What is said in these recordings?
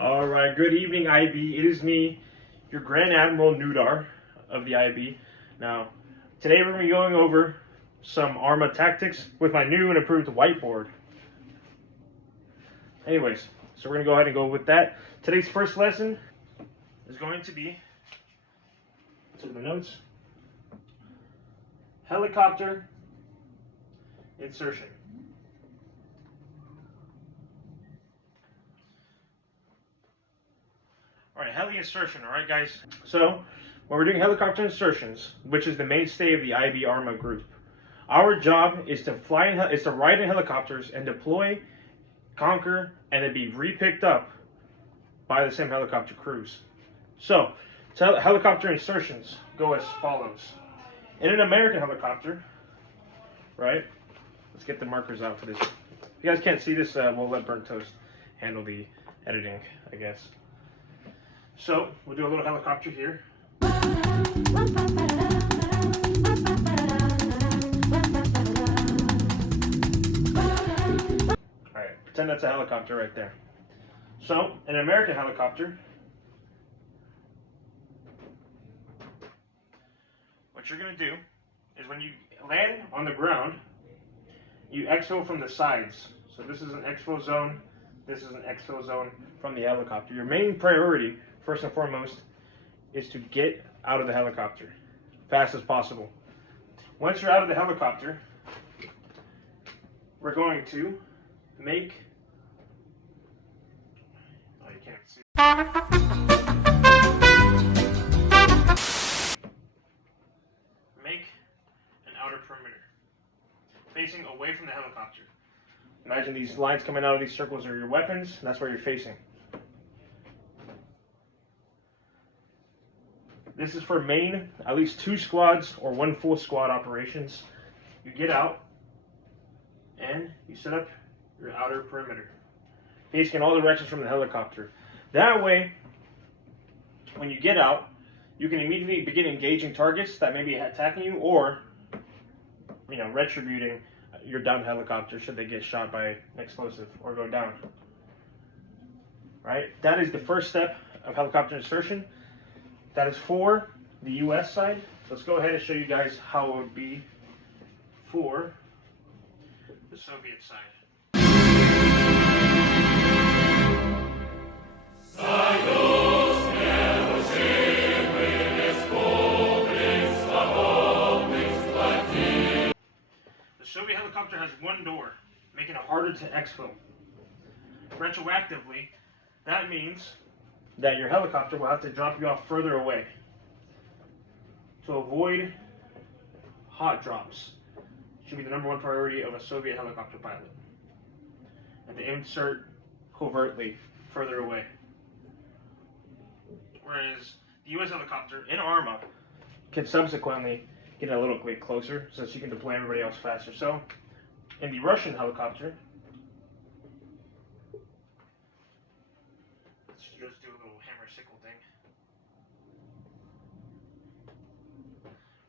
All right, good evening, IB. It is me, your Grand Admiral Nudar of the IB. Now, today we're going to be going over some ARMA tactics with my new and improved whiteboard. Anyways, so we're going to go ahead and go with that. Today's first lesson is going to be, to the notes, helicopter insertion. Alright, heli insertion, alright guys? So, when we're doing helicopter insertions, which is the mainstay of the IB ARMA group, our job is to ride in helicopters and deploy, conquer, and then be re-picked up by the same helicopter crews. So, helicopter insertions go as follows. In an American helicopter, right? Let's get the markers out for this. If you guys can't see this, we'll let Burnt Toast handle the editing, I guess. So, we'll do a little helicopter here. Alright, pretend that's a helicopter right there. So, an American helicopter, what you're going to do is when you land on the ground, you exfil from the sides. So this is an exfil zone, this is an exfil zone from the helicopter. Your main priority, first and foremost, is to get out of the helicopter fast as possible. Once you're out of the helicopter, we're going to make, oh, you can't see. Make an outer perimeter facing away from the helicopter. Imagine these lines coming out of these circles are your weapons, and that's where you're facing. This is for main, at least 2 squads or 1 full squad operations. You get out and you set up your outer perimeter, facing in all directions from the helicopter. That way, when you get out, you can immediately begin engaging targets that may be attacking you, or, you know, retributing your downed helicopter should they get shot by an explosive or go down. Right? That is the first step of helicopter insertion. That is for the US side. Let's go ahead and show you guys how it would be for the Soviet side. The Soviet helicopter has 1 door, making it harder to exfil. Retroactively, that means that your helicopter will have to drop you off further away to avoid hot drops. Should be the #1 priority of a Soviet helicopter pilot. And to insert covertly further away. Whereas the US helicopter in ARMA can subsequently get a little bit closer so she can deploy everybody else faster. So in the Russian helicopter, just do a little hammer sickle thing.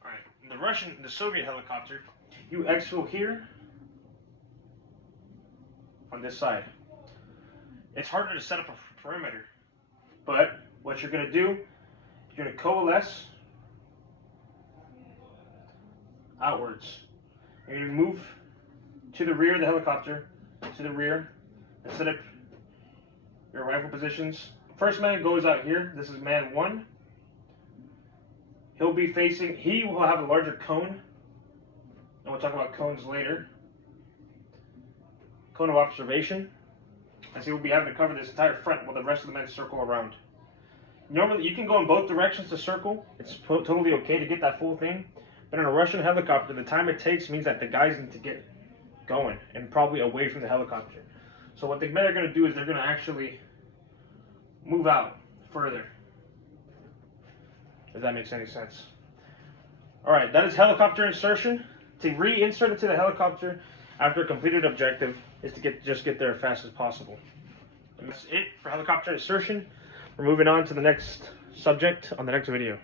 Alright, in the Soviet helicopter, you exfil here on this side. It's harder to set up a perimeter, but what you're going to do, you're going to coalesce outwards. You're going to move to the rear of the helicopter, to the rear, and set up your rifle positions. First man goes out here. This is man 1. He'll be facing, he will have a larger cone, and we'll talk about cones later. Cone of observation, as he will be having to cover this entire front while the rest of the men circle around. Normally, you can go in both directions to circle. It's totally okay to get that full thing. But in a Russian helicopter, the time it takes means that the guys need to get going and probably away from the helicopter. So what the men are going to do is they're going to actually move out further. If that makes any sense. Alright, that is helicopter insertion. To reinsert into the helicopter after a completed objective is to just get there as fast as possible. And that's it for helicopter insertion. We're moving on to the next subject on the next video.